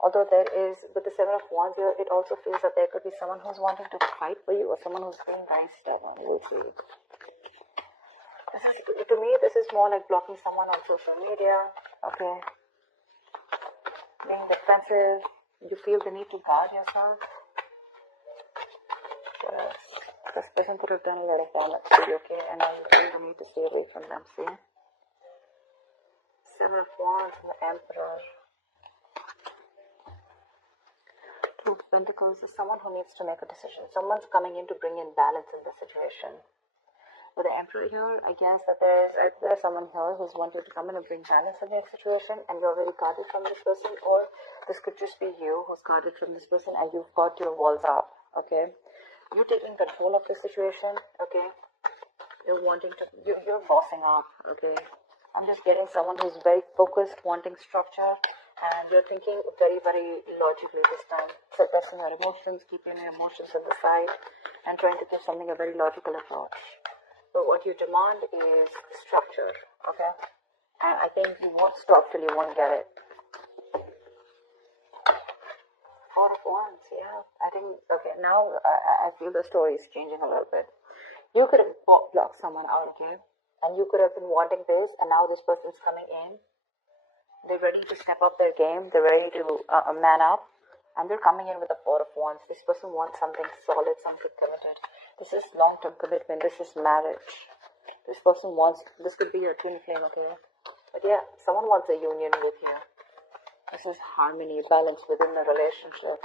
Although there is, with the Seven of Wands here, it also feels that there could be someone who's wanting to fight for you or someone who's being very stubborn. We'll see. To me, this is more like blocking someone on social media, okay? Being defensive, you feel the need to guard yourself. Yes. This person could have done a lot of damage to you, okay? And now you feel the need to stay away from them, see? Seven of Wands and the Emperor. Two of Pentacles is someone who needs to make a decision. Someone's coming in to bring in balance in the situation. With the Emperor here, I guess that there's someone here who's wanting to come in and bring balance in their situation, and you're already guarded from this person, or this could just be you who's guarded from this person and you've got your walls up, okay? You're taking control of the situation, okay? You're bossing up, okay? I'm just getting someone who's very focused, wanting structure, and you're thinking very, very logically this time, suppressing your emotions, keeping your emotions on the side, and trying to give something a very logical approach. So what you demand is structure, okay? And I think you won't stop till you won't get it. Four of Wands, yeah. I think, okay, now I feel the story is changing a little bit. You could have blocked someone out, okay? And you could have been wanting this, and now this person's coming in. They're ready to step up their game. They're ready to man up. And they're coming in with the Four of Wands. This person wants something solid, something committed. This is long-term commitment. This is marriage. This person wants, this could be your twin flame, okay? But yeah, someone wants a union with you. This is harmony, balance within the relationship.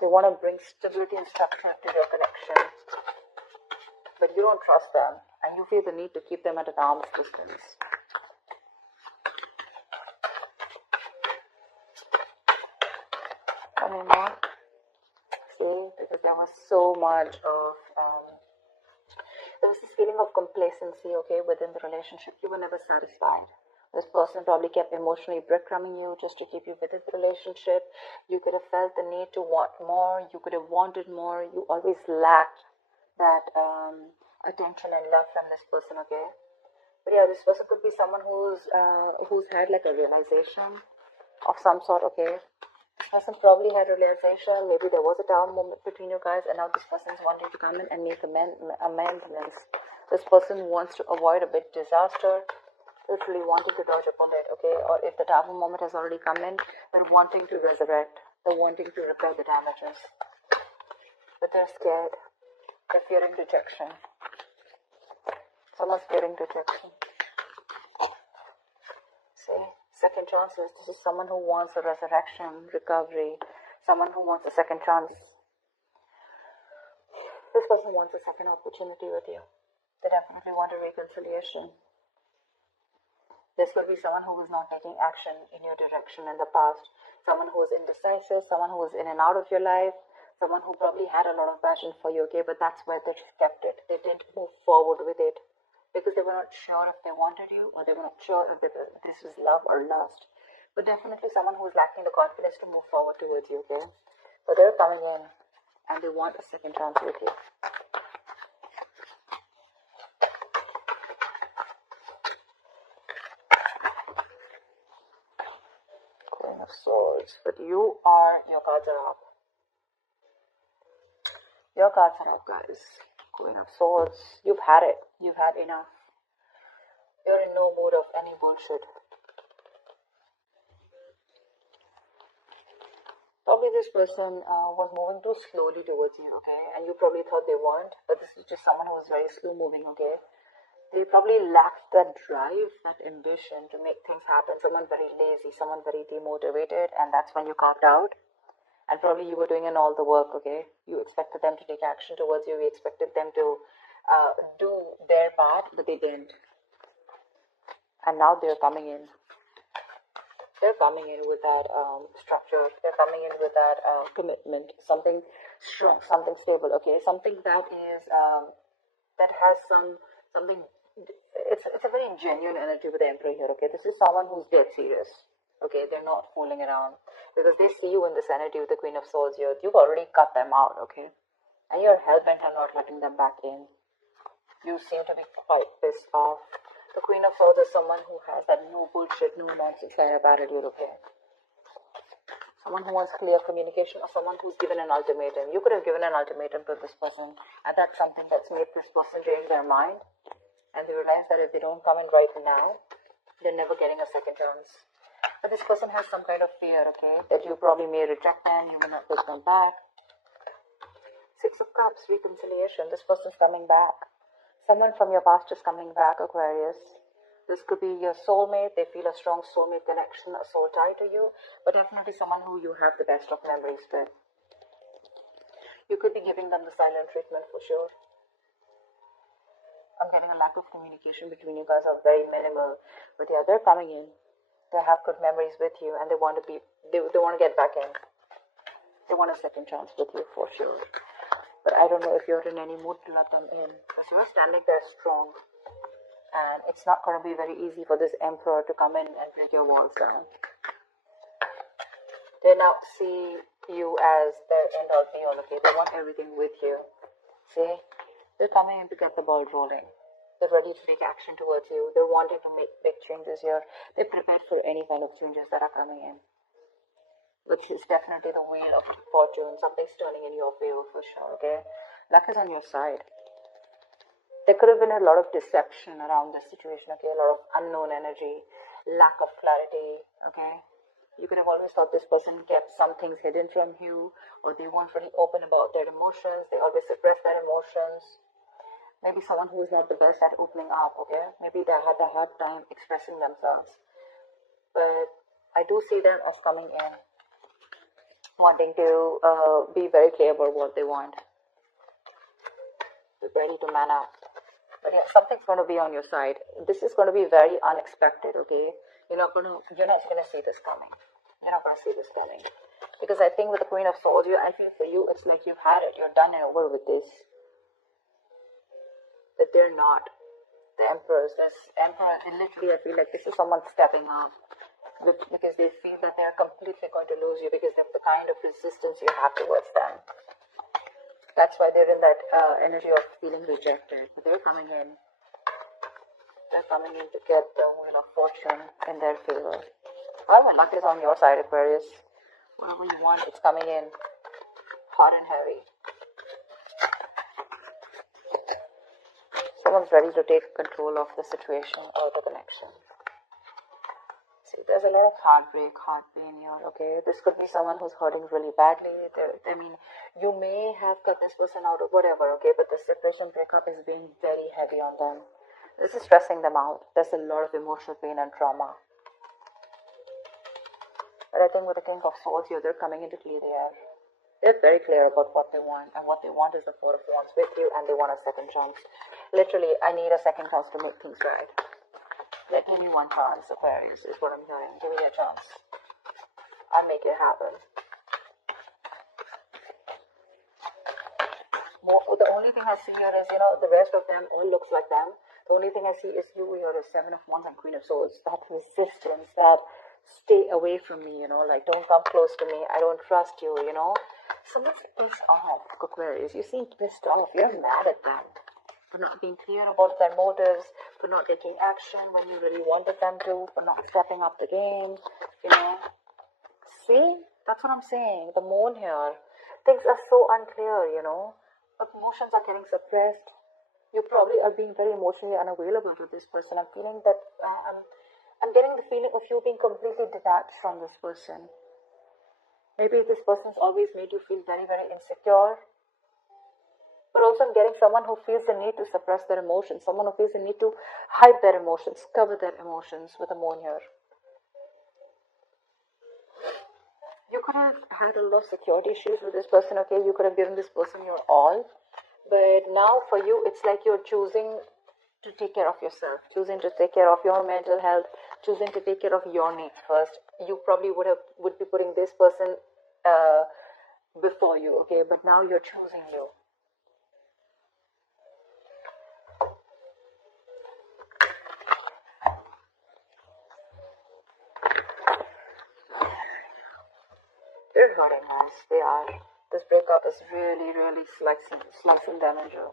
They want to bring stability and structure to your connection. But you don't trust them. And you feel the need to keep them at an arm's distance. More. See, because there was so much of there was this feeling of complacency, okay, within the relationship. You were never satisfied. This person probably kept emotionally breadcrumbing you just to keep you within the relationship. You could have felt the need to want more. You could have wanted more. You always lacked that attention and love from this person, okay? But yeah, this person could be someone who's had like a realization of some sort, okay? This person probably had a realization, maybe there was a down moment between you guys, and now this person is wanting to come in and make amendments. This person wants to avoid a big disaster, literally wanting to dodge a bullet, okay? Or if the down moment has already come in, they're wanting to resurrect, they're wanting to repair the damages. But they're scared, they're fearing rejection. Someone's fearing rejection. See? Second chances. This is someone who wants a resurrection, recovery. Someone who wants a second chance. This person wants a second opportunity with you. They definitely want a reconciliation. This could be someone who was not taking action in your direction in the past. Someone who was indecisive. Someone who was in and out of your life. Someone who probably had a lot of passion for you, okay? But that's where they just kept it. They didn't move forward with it. Because they were not sure if they wanted you, or they were not sure if this was love or lust. But definitely someone who is lacking the confidence to move forward towards you, okay? But they're coming in and they want a second chance with you. Queen of Swords. But your cards are up. Your cards are up, guys. Queen of Swords. You've had it. You've had enough. You're in no mood of any bullshit. Probably this person was moving too slowly towards you, okay? And you probably thought they weren't, but this is just someone who was very slow moving, okay? They probably lacked that drive, that ambition to make things happen. Someone very lazy, someone very demotivated, and that's when you copped out. And probably you were doing in all the work, okay? You expected them to take action towards you. You expected them to do their part, but they didn't. And now they're coming in. They're coming in with that structure. They're coming in with that commitment. Something strong, something stable, okay? Something that is, that has something, it's a very genuine energy with the Emperor here, okay? This is someone who's dead serious. Okay, they're not fooling around because they see you in this energy with the Queen of Swords here. You've already cut them out, okay? And you're hell-bent on not letting them back in. You seem to be quite pissed off. The Queen of Swords is someone who has that no bullshit, no nonsense kind of attitude, okay? Someone who wants clear communication, or someone who's given an ultimatum. You could have given an ultimatum to this person, and that's something that's made this person change their mind, and they realize that if they don't come in right now, they're never getting a second chance. But this person has some kind of fear, okay, that you probably may reject them, you may not take them back. Six of Cups, reconciliation. This person's coming back. Someone from your past is coming back, Aquarius. This could be your soulmate. They feel a strong soulmate connection, a soul tie to you, but definitely someone who you have the best of memories with. You could be giving them the silent treatment for sure. I'm getting a lack of communication between you guys are very minimal, but yeah, they're coming in. They have good memories with you, and they want to get back in. They want a second chance with you for sure. But I don't know if you're in any mood to let them in, because you're standing there strong, and it's not going to be very easy for this Emperor to come in and break your walls down. They now see you as their end all be all, okay? They want everything with you. See? They're coming in to get the ball rolling. They're ready to take action towards you. They're wanting to make big changes here. They're prepared for any kind of changes that are coming in, which is definitely the wheel of fortune. Something's turning in your favor for sure, okay? Luck is on your side. There could have been a lot of deception around this situation, okay? A lot of unknown energy, lack of clarity, okay? You could have always thought this person kept some things hidden from you, or they weren't really open about their emotions. They always suppress their emotions. Maybe someone who is not the best at opening up, okay? Maybe they had a hard time expressing themselves. But I do see them as coming in, wanting to be very clear about what they want. They're ready to man up. But yeah, something's going to be on your side. This is going to be very unexpected, okay? You're not going to see this coming. You're not going to see this coming. Because I think with the Queen of Swords, I feel for you, it's like you've had it. You're done and over with this. But they're not. The Emperors, this Emperor, literally I feel like this is someone stepping up. Because they feel that they're completely going to lose you because of the kind of resistance you have towards them. That's why they're in that energy of feeling rejected. But they're coming in. They're coming in to get the wheel of fortune in their favor. However, luck is on your side, Aquarius. Whatever you want, it's coming in hot and heavy. Someone's ready to take control of the situation or the connection. See, there's a lot of heartbreak, heart pain here, okay? This could be someone who's hurting really badly. You may have cut this person out or whatever, okay? But the separation breakup is being very heavy on them. This is stressing them out. There's a lot of emotional pain and trauma. But I think with the King of Swords here, they're coming in to clear the air. They're very clear about what they want, and what they want is the Four of Wands with you, and they want a second chance. Literally, I need a second chance to make things right. Give me one chance, Aquarius, is what I'm hearing. Give me a chance. I'll make it happen. The only thing I see here is, the rest of them all looks like them. The only thing I see is you here is Seven of Wands and Queen of Swords. That resistance, that stay away from me, like don't come close to me. I don't trust you, Someone's pissed off, Aquarius. You seem pissed off. You're mad at them for not being clear about their motives, for not taking action when you really wanted them to, for not stepping up the game, See? That's what I'm saying. The moon here. Things are so unclear, Emotions are getting suppressed. You probably are being very emotionally unavailable to this person. I'm feeling that, I'm getting the feeling of you being completely detached from this person. Maybe this person's always made you feel very, very insecure. But also I'm getting someone who feels the need to suppress their emotions. Someone who feels the need to hide their emotions, cover their emotions with a moon here. You could have had a lot of security issues with this person, okay? You could have given this person your all. But now for you, it's like you're choosing to take care of yourself, choosing to take care of your mental health, choosing to take care of your needs first. You probably would be putting this person before you, okay? But now you're choosing you. They're hurting us. They are. This breakup is really, really slicing them into.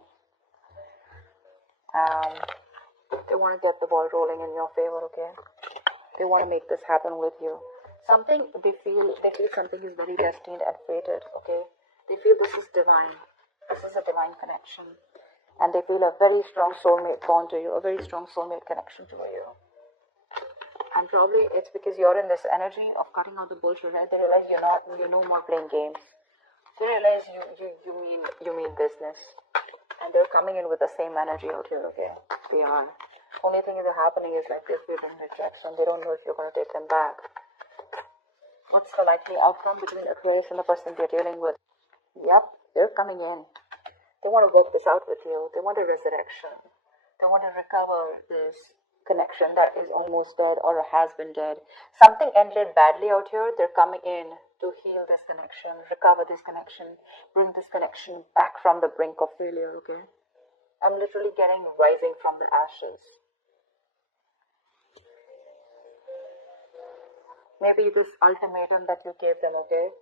They want to get the ball rolling in your favor, okay? They want to make this happen with you. they feel something is very destined and fated, okay? They feel this is divine. This is a divine connection. And they feel a very strong soulmate bond to you, a very strong soulmate connection to you. And probably it's because you're in this energy of cutting out the bullshit, right? They realize you're no more playing games. They realize you mean business. And they're coming in with the same energy out here, okay? They are. Only thing is happening is like this, they're in rejection. They don't know if you're going to take them back. What's the likely outcome between Aquarius and the person they're dealing with? Yep, they're coming in. They want to work this out with you. They want a resurrection. They want to recover this connection that is almost dead or has been dead. Something ended badly out here. They're coming in to heal this connection, recover this connection, bring this connection back from the brink of failure, okay? I'm literally getting rising from the ashes. Maybe this ultimatum that you gave them, okay?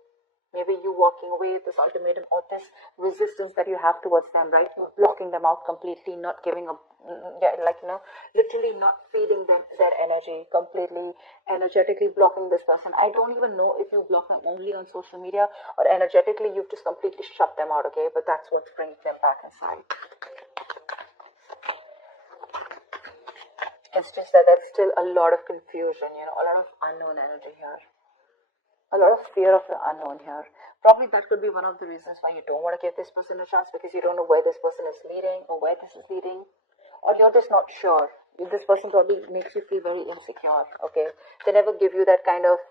Maybe you walking away, this ultimatum or this resistance that you have towards them, right? You're blocking them out completely, not giving up, literally not feeding them their energy, completely energetically blocking this person. I don't even know if you block them only on social media or energetically you've just completely shut them out, okay? But that's what's bringing them back inside. It's just that there's still a lot of confusion, a lot of unknown energy here. A lot of fear of the unknown here. Probably that could be one of the reasons why you don't want to give this person a chance, because you don't know where this person is leading or where this is leading. Or you're just not sure. This person probably makes you feel very insecure, okay? They never give you that kind of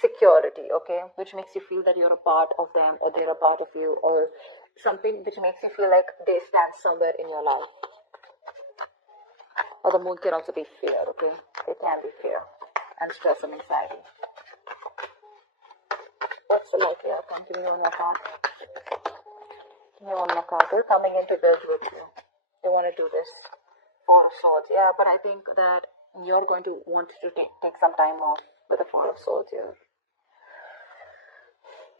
security, okay? Which makes you feel that you're a part of them or they're a part of you, or something which makes you feel like they stand somewhere in your life. Or the moon can also be fear, okay? It can be fear and stress and anxiety. What's the likely outcome? Give me one more card. Give me one more card. They're coming in to build with you. They want to do this. Four of Swords. Yeah, but I think that you're going to want to take some time off with the Four of Swords here.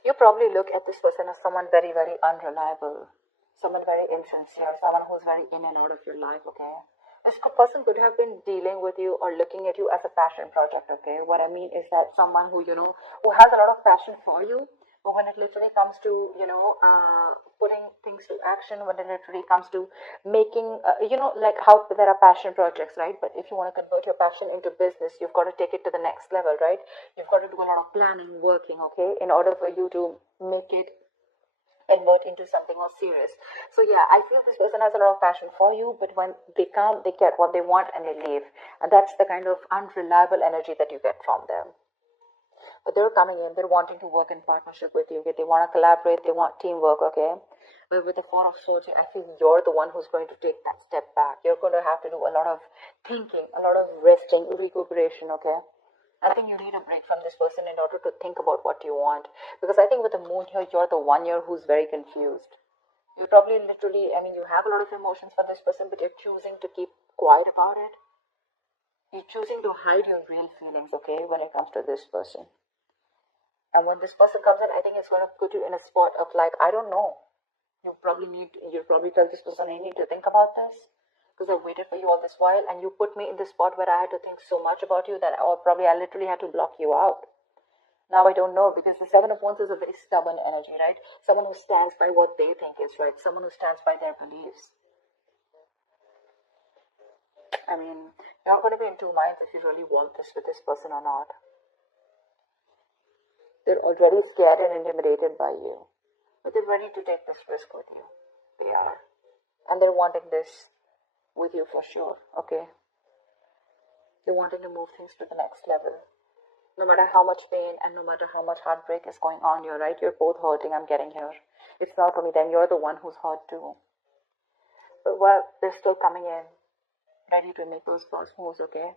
You probably look at this person as someone very, very unreliable. Someone very insincere. Someone who's very in and out of your life, okay? This person could have been dealing with you or looking at you as a passion project, okay? What I mean is that someone who, who has a lot of passion for you, but when it literally comes to, putting things to action, when it literally comes to making, like how there are passion projects, right? But if you want to convert your passion into business, you've got to take it to the next level, right? You've got to do a lot of planning, working, okay? In order for you to make it convert into something more serious. So yeah, I feel this person has a lot of passion for you, but when they come, they get what they want and they leave. And that's the kind of unreliable energy that you get from them. But they're coming in, they're wanting to work in partnership with you. Okay? They want to collaborate, they want teamwork, okay? But with the Four of Swords, I feel you're the one who's going to take that step back. You're going to have to do a lot of thinking, a lot of resting, recuperation, okay? I think you need a break from this person in order to think about what you want. Because I think with the moon here, you're the one here who's very confused. You probably literally, you have a lot of emotions for this person, but you're choosing to keep quiet about it. You're choosing to hide your real feelings, okay, when it comes to this person. And when this person comes in, I think it's going to put you in a spot of like, I don't know. You'll probably tell this person, I need to think about this. Because I waited for you all this while, and you put me in this spot where I had to think so much about you that I literally had to block you out. Now I don't know, because the Seven of Wands is a very stubborn energy, right? Someone who stands by what they think is right. Someone who stands by their beliefs. You're going to be in two minds if you really want this with this person or not. They're already scared and intimidated by you. But they're ready to take this risk with you. They are. And they're wanting this with you for sure, okay? You're wanting to move things to the next level. No matter how much pain and no matter how much heartbreak is going on, you're right, you're both hurting, I'm getting here. It's not only them, you're the one who's hurt too. But well, they're still coming in, ready to make those first moves, okay?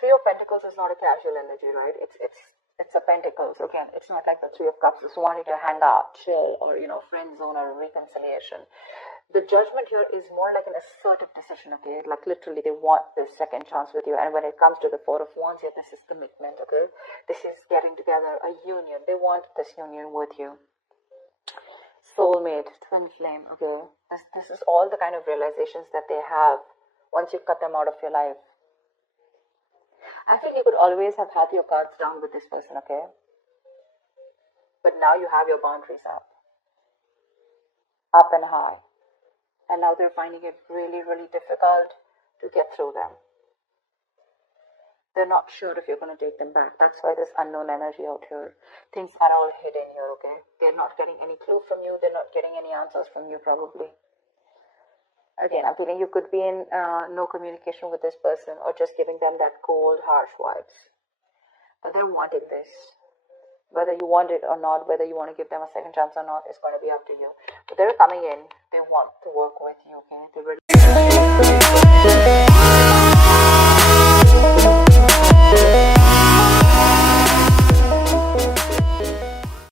Three of Pentacles is not a casual energy, right? It's a Pentacles, okay? It's not like the Three of Cups is wanting to hang out, chill, or, friend zone or reconciliation. The Judgment here is more like an assertive decision, okay? Like literally they want this second chance with you. And when it comes to the Four of Wands here, this is commitment, okay? This is getting together, a union. They want this union with you. Soulmate, twin flame, okay? This is all the kind of realizations that they have once you cut them out of your life. I feel you could always have had your guards down with this person, okay? But now you have your boundaries up and high. And now they're finding it really, really difficult to get through them. They're not sure if you're going to take them back. That's why there's unknown energy out here. Things are all hidden here, okay? They're not getting any clue from you. They're not getting any answers from you, probably. Again, I'm feeling you could be in no communication with this person or just giving them that cold, harsh vibes. But they're wanting this. Whether you want it or not, whether you want to give them a second chance or not, is going to be up to you. But they're coming in. They want to work with you, okay? They're really